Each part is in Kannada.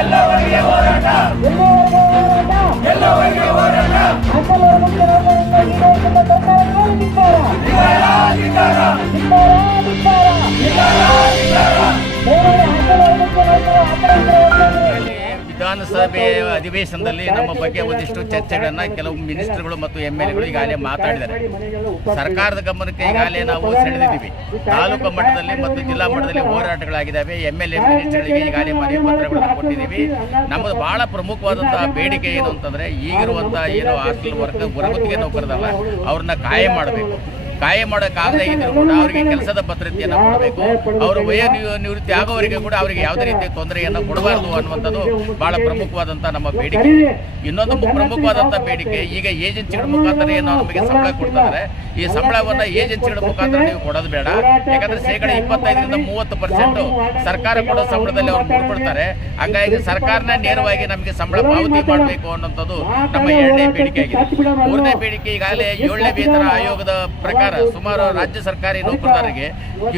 ಎಲ್ಲವರಿಗೆ ಹೋರಾಟ ಎಲ್ಲವರಿಗೆ ಹೋರಾಟ ವಿಧಾನಸಭೆ ಅಧಿವೇಶನದಲ್ಲಿ ನಮ್ಮ ಬಗ್ಗೆ ಒಂದಿಷ್ಟು ಚರ್ಚೆಗಳನ್ನ ಕೆಲವು ಮಿನಿಸ್ಟರ್ಗಳು ಮತ್ತು ಎಂ ಎಲ್ ಎಗಳು ಈಗಾಗಲೇ ಮಾತಾಡಿದ್ದಾರೆ. ಸರ್ಕಾರದ ಗಮನಕ್ಕೆ ಈಗಾಗಲೇ ನಾವು ಸೆಳೆದಿದ್ದೀವಿ. ತಾಲೂಕು ಮಟ್ಟದಲ್ಲಿ ಮತ್ತು ಜಿಲ್ಲಾ ಮಟ್ಟದಲ್ಲಿ ಹೋರಾಟಗಳಾಗಿದ್ದಾವೆ. ಎಂ ಎಲ್ ಎ ಮಿನಿಸ್ಟರ್ಗಳಿಗೆ ಈಗಾಗಲೇ ಮನವಿ ಪತ್ರಗಳನ್ನು ಕೊಟ್ಟಿದ್ದೀವಿ. ನಮ್ಮದು ಬಹಳ ಪ್ರಮುಖವಾದಂತಹ ಬೇಡಿಕೆ ಏನು ಅಂತಂದ್ರೆ ಈಗಿರುವಂತಹ ಏನು ಹಾಸ್ಟೆಲ್ ವರ್ಕ್, ಹೊರಗುತ್ತಿಗೆ ನೌಕರದಲ್ಲ ಅವ್ರನ್ನ ಕಾಯಂ ಮಾಡಬೇಕು. ಕಾಯಂ ಮಾಡೋಕ್ಕಾಗದೇ ಇದ್ರೂ ಕೂಡ ಅವರಿಗೆ ಕೆಲಸದ ಭದ್ರತೆಯನ್ನು ಕೊಡಬೇಕು. ಅವರು ವಯ ನಿವ- ನಿವೃತ್ತಿ ಆಗೋವರಿಗೆ ಕೂಡ ಅವರಿಗೆ ಯಾವುದೇ ರೀತಿಯ ತೊಂದರೆಯನ್ನು ಕೊಡಬಾರದು ಅನ್ನುವಂಥದ್ದು ಬಹಳ ಪ್ರಮುಖವಾದಂಥ ನಮ್ಮ ಬೇಡಿಕೆ. ಇನ್ನೊಂದು ಪ್ರಮುಖವಾದಂಥ ಬೇಡಿಕೆ, ಈಗ ಏಜೆನ್ಸಿಗಳ ಮುಖಾಂತರ ಏನು ನಮಗೆ ಸಂಬಳ ಕೊಡ್ತಾರೆ ಈ ಸಂಬಳವನ್ನು ಏಜೆನ್ಸಿಗಳ ಮುಖಾಂತರ ನೀವು ಕೊಡೋದು ಬೇಡ. ಯಾಕಂದ್ರೆ ಶೇಕಡ ಇಪ್ಪತ್ತೈದರಿಂದ ಮೂವತ್ತು ಪರ್ಸೆಂಟ್ ಸರ್ಕಾರ ಕೊಡೋ ಸಂಬಳದಲ್ಲಿ ಅವ್ರು ಕೊಡ್ಬಿಡ್ತಾರೆ ಹಾಗಾಗಿ ಸರ್ಕಾರನೇ ನೇರವಾಗಿ ನಮಗೆ ಸಂಬಳ ಪಾವತಿ ಮಾಡಬೇಕು ಅನ್ನೋಂಥದ್ದು ನಮ್ಮ ಎರಡನೇ ಬೇಡಿಕೆ ಆಗಿದೆ. ಮೂರನೇ ಬೇಡಿಕೆ ಈಗಾಗಲೇ ಏಳನೇ ವೇತನ ಆಯೋಗದ ಪ್ರಕಾರ ಸುಮಾರು ರಾಜ್ಯ ಸರ್ಕಾರಿ ನೌಕರರಿಗೆ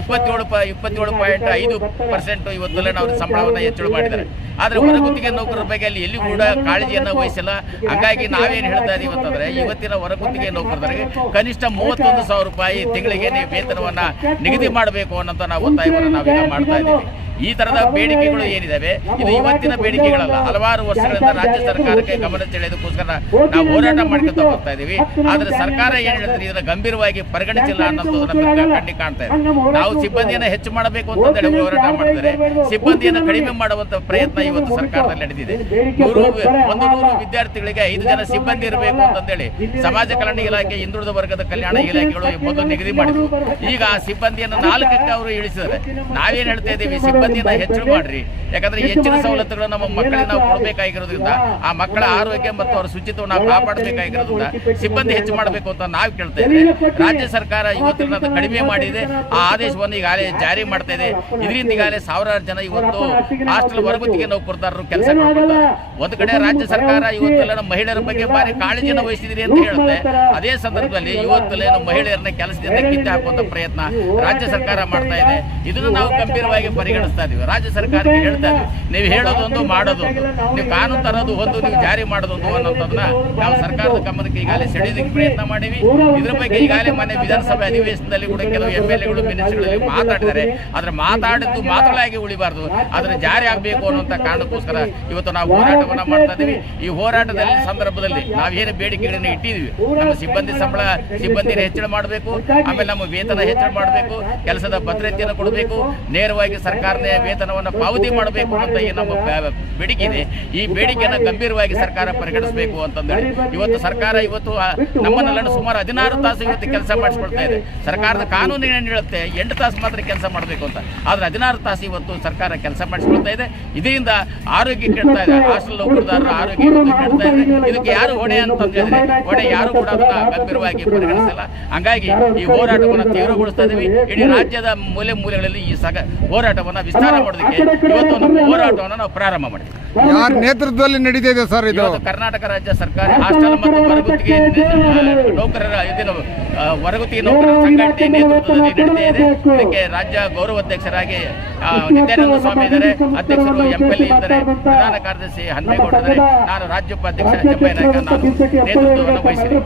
ಇಪ್ಪತ್ತೇಳು ಪ ಇಪ್ಪತ್ತೇಳು ಪಾಯಿಂಟ್ ಐದು ಪರ್ಸೆಂಟ್ ಇವತ್ತಲ್ಲೇ ನಾವು ಸಂಬಳವನ್ನು ಹೆಚ್ಚಳ ಮಾಡಿದ್ದಾರೆ. ಆದರೆ ಹೊರಗುತ್ತಿಗೆ ನೌಕರರ ಬಗ್ಗೆ ಅಲ್ಲಿ ಎಲ್ಲಿ ಕೂಡ ಕಾಳಜಿಯನ್ನು ವಹಿಸಿಲ್ಲ. ಹಾಗಾಗಿ ನಾವೇನು ಹೇಳ್ತಾ ಇದೀವಿ ಅಂತಂದ್ರೆ ಇವತ್ತಿನ ಹೊರಗುತ್ತಿಗೆ ನೌಕರರಿಗೆ ಕನಿಷ್ಠ ಮೂವತ್ತೊಂದು ಸಾವಿರ ರೂಪಾಯಿ ತಿಂಗಳಿಗೆ ನೀವು ವೇತನವನ್ನ ನಿಗದಿ ಮಾಡಬೇಕು ಅನ್ನೋಂಥ ನಾವು ಒತ್ತಾಯವನ್ನು ನಾವೀಗ ಮಾಡ್ತಾ ಇದ್ದೀವಿ ಈ ತರದ ಬೇಡಿಕೆಗಳು ಏನಿದಾವೆ? ಇದು ಇವತ್ತಿನ ಬೇಡಿಕೆಗಳಲ್ಲ. ಹಲವಾರು ವರ್ಷಗಳಿಂದ ರಾಜ್ಯ ಸರ್ಕಾರಕ್ಕೆ ಗಮನ ಸೆಳೆಯೋದಕ್ಕೋಸ್ಕರ ನಾವು ಹೋರಾಟ ಮಾಡ್ಕೊಂತ ಹೋಗ್ತಾ ಇದೀವಿ. ಆದ್ರೆ ಸರ್ಕಾರ ಏನ್ ಹೇಳಿದ್ರೆ ಇದನ್ನ ಗಂಭೀರವಾಗಿ ಪರಿಗಣಿಸಿಲ್ಲ ಅನ್ನೋದು ನಮಗೆ ಕಣ್ಣಿ ಕಾಣ್ತಾ ಇದೆ. ನಾವು ಸಿಬ್ಬಂದಿಯನ್ನು ಹೆಚ್ಚು ಮಾಡಬೇಕು ಅಂತ ಹೇಳಿ ಹೋರಾಟ ಮಾಡಿದರೆ ಸಿಬ್ಬಂದಿಯನ್ನು ಕಡಿಮೆ ಮಾಡುವಂತ ಪ್ರಯತ್ನ ಇವತ್ತು ಸರ್ಕಾರದಲ್ಲಿ ನಡೆದಿದೆ. ನೂರು ಒಂದು ನೂರು ವಿದ್ಯಾರ್ಥಿಗಳಿಗೆ ಐದು ಜನ ಸಿಬ್ಬಂದಿ ಇರಬೇಕು ಅಂತಂದೇಳಿ ಸಮಾಜ ಕಲ್ಯಾಣ ಇಲಾಖೆ ಹಿಂದುಳಿದ ವರ್ಗದ ಕಲ್ಯಾಣ ಇಲಾಖೆಗಳು ಮೊದಲು ನಿಗದಿ ಮಾಡಿದ್ರು. ಈಗ ಆ ಸಿಬ್ಬಂದಿಯನ್ನು ನಾಲ್ಕಕ್ಕೆ ಅವರು ಇಳಿಸಿದ್ದಾರೆ. ನಾವೇನು ಹೇಳ್ತಾ ಇದ್ದೀವಿ ಸಿಬ್ಬಂದಿಯನ್ನ ಹೆಚ್ಚು ಮಾಡ್ರಿ. ಯಾಕಂದ್ರೆ ಹೆಚ್ಚಿನ ಸವಲತ್ತುಗಳು ನಮ್ಮ ಮಕ್ಕಳಿಗೆ ನಾವು ಕೊಡಬೇಕಾಗಿರೋದ್ರಿಂದ ಆ ಮಕ್ಕಳ ಆರೋಗ್ಯ ಮತ್ತು ಅವರ ಶುಚಿತ್ವವನ್ನು ನಾವು ಕಾಪಾಡಬೇಕಾಗಿರೋದ್ರಿಂದ ಸಿಬ್ಬಂದಿ ಹೆಚ್ಚು ಮಾಡಬೇಕು ಅಂತ ನಾವು ಕೇಳ್ತಾ ಇದ್ದೇವೆ. ರಾಜ್ಯ ಸರ್ಕಾರ ಇವತ್ತಿನ ಅದು ಕಡಿಮೆ ಮಾಡಿದೆ. ಆ ಆದೇಶವನ್ನು ಈಗಾಗಲೇ ಜಾರಿ ಮಾಡ್ತಾ ಇದೆ. ಇದರಿಂದ ಈಗಾಗಲೇ ಸಾವಿರಾರು ಜನ ಇವತ್ತು ಹಾಸ್ಟೆಲ್ ಹೊರಗುತ್ತಿಗೆ ನೌಕರದಾರರು ಕೆಲಸ ಮಾಡ್ಕೊಳ್ತಾರೆ ಒಂದು ಕಡೆ ರಾಜ್ಯ ಸರ್ಕಾರ ಇವತ್ತೆಲ್ಲ ಮಹಿಳೆಯರ ಬಗ್ಗೆ ಭಾರಿ ಕಾಳಜಿಯನ್ನು ವಹಿಸಿದಿರಿ ಅಂತ ಹೇಳುತ್ತೆ. ಅದೇ ಸಂದರ್ಭದಲ್ಲಿ ಇವತ್ತಲ್ಲೇ ಮಹಿಳೆಯರನ್ನ ಕೆಲಸದಿಂದ ಕಿತ್ತು ಹಾಕುವಂತ ಪ್ರಯತ್ನ ರಾಜ್ಯ ಸರ್ಕಾರ ಮಾಡ್ತಾ ಇದೆ. ಇದನ್ನು ನಾವು ಗಂಭೀರವಾಗಿ ಪರಿಗಣಿಸ್ತಾ ಇದೀವಿ ರಾಜ್ಯ ಸರ್ಕಾರಕ್ಕೆ ಹೇಳ್ತಾ ಇದ್ದೀವಿ ನೀವು ಹೇಳೋದೊಂದು ಮಾಡೋದೊಂದು ನೀವು ಕಾನೂನು ತರೋದು ಒಂದು ನೀವು ಜಾರಿ ಮಾಡೋದೊಂದು ಅನ್ನೋದನ್ನ ನಾವು ಸರ್ಕಾರದ ಗಮನಕ್ಕೆ ಈಗಾಗಲೇ ಸೆಳೆಯೋದಕ್ಕೆ ಪ್ರಯತ್ನ ಮಾಡಿವಿ ಇದ್ರ ಬಗ್ಗೆ ಈಗಾಗಲೇ ಮನೆ ವಿಧಾನಸಭೆ ಅಧಿವೇಶನದಲ್ಲಿ ಕೂಡ ಕೆಲವು ಎಂ ಎಲ್ ಎಗಳು ಮಿನಿಸ್ಟರ್ಗಳಲ್ಲಿ ಮಾತಾಡಿದ್ದಾರೆ ಆದ್ರೆ ಮಾತಾಡಿದ್ದು ಮಾತುಗಳಾಗಿ ಉಳಿಬಾರ್ದು. ಅದರ ಜಾರಿ ಆಗಬೇಕು ಅನ್ನುವಂಥ ಕಾರಣಕ್ಕೋಸ್ಕರ ಇವತ್ತು ನಾವು ಹೋರಾಟವನ್ನ ಮಾಡ್ತಾ ಇದ್ದೀವಿ. ಈ ಹೋರಾಟದಲ್ಲಿ ಸಂದರ್ಭದಲ್ಲಿ ನಾವೇನು ಬೇಡಿಕೆಗಳನ್ನು ಇಟ್ಟಿದ್ದೀವಿ. ನಮ್ಮ ಸಿಬ್ಬಂದಿ ಸಂಬಳ ಸಿಬ್ಬಂದಿನ ಹೆಚ್ಚಳ ಮಾಡಬೇಕು ಆಮೇಲೆ ನಮ್ಮ ವೇತನ ಹೆಚ್ಚಳ ಮಾಡಬೇಕು ಕೆಲಸದ ಭದ್ರತೆಯನ್ನು ಕೊಡಬೇಕು ನೇರವಾಗಿ ಸರ್ಕಾರನೇ ವೇತನವನ್ನು ಪಾವತಿ ಮಾಡಬೇಕು ಅಂತ ಈ ನಮ್ಮ ಬೇಡಿಕೆ ಇದೆ. ಈ ಬೇಡಿಕೆಯನ್ನು ಗಂಭೀರವಾಗಿ ಸರ್ಕಾರ ಪರಿಗಣಿಸಬೇಕು ಅಂತಂದೇಳಿ. ಇವತ್ತು ಸರ್ಕಾರ ಇವತ್ತು ನಮ್ಮನ್ನೆಲ್ಲ ಸುಮಾರು ಹದಿನಾರು ತಾಸು ಇವತ್ತು ಕೆಲಸ ಮಾಡಿಸ್ಕೊಳ್ತಾ ಇದೆ. ಸರ್ಕಾರದ ಕಾನೂನು ಏನು ಹೇಳುತ್ತೆ? ಎಂಟು ತಾಸು ಮಾತ್ರ ಕೆಲಸ ಮಾಡಬೇಕು ಅಂತ. ಆದರೆ ಹದಿನಾರು ತಾಸು ಇವತ್ತು ಸರ್ಕಾರ ಕೆಲಸ ಮಾಡಿಸ್ಕೊಳ್ತಾ ಇದೆ. ಇದರಿಂದ ಆರೋಗ್ಯ ಕೆಡ್ತಾ ಇದೆ. ಹಾಸ್ಟೆಲ್ ನೌಕರದಾರರ ಆರೋಗ್ಯ ಕೆಡ್ತಾ ಇದೆ. ಇದಕ್ಕೆ ಯಾರು ಹೊಣೆ ಅಂತ ಹೇಳಿದ್ರೆ, ಹೊಣೆ ಯಾರು ಕೂಡ ಅದನ್ನ ಗಂಭೀರವಾಗಿ ಪರಿಗಣಿಸಲ್ಲ. ಹಂಗಾಗಿ ಈ ಹೋರಾಟವನ್ನು ತೀವ್ರಗೊಳಿಸ್ತಾ ಇದ್ದೀವಿ ಇಡೀ ರಾಜ್ಯದ ಮೂಲೆ ಮೂಲೆಗಳಲ್ಲಿ ಈ ಸಗ ಹೋರಾಟವನ್ನು ವಿಸ್ತಾರ ಮಾಡೋದಕ್ಕೆ ಇವತ್ತು ಒಂದು ಹೋರಾಟವನ್ನು ನಾವು ಪ್ರಾರಂಭ ಮಾಡಿದ್ವಿ. ಯಾರ ನೇತೃತ್ವದಲ್ಲಿ ಇದೆ ಸರ್ ಇದು? ಕರ್ನಾಟಕ ರಾಜ್ಯ ಸರ್ಕಾರಿ ಹಾಸ್ಟೆಲ್ ಮತ್ತು ಹೊರಗುತ್ತಿಗೆ ನೌಕರರ ಇದನ್ನು ಹೊರಗುತ್ತಿಗೆ ನೌಕರರ ಸಂಘಟನೆ ನೇತೃತ್ವದಲ್ಲಿ ನಡೀತಾ ಇದೆ ಇದಕ್ಕೆ ರಾಜ್ಯ ಗೌರವಾಧ್ಯಕ್ಷರಾಗಿ ಆ, ನಿತ್ಯಾನಂದ ಸ್ವಾಮಿ ಇದ್ದಾರೆ. ಅಧ್ಯಕ್ಷರು ಎಂ ಎಲ್ ಇದ್ದಾರೆ. ಪ್ರಧಾನ ಕಾರ್ಯದರ್ಶಿ ಹನುಮೇಗೌಡ ಇದ್ದಾರೆ. ನಾನು ರಾಜ್ಯೋಪಾಧ್ಯಕ್ಷ ಜಂಬಯ್ಯ ನಾಯಕ ನಾನು ನೇತೃತ್ವವನ್ನು ವಹಿಸಿದ್ದೀನಿ.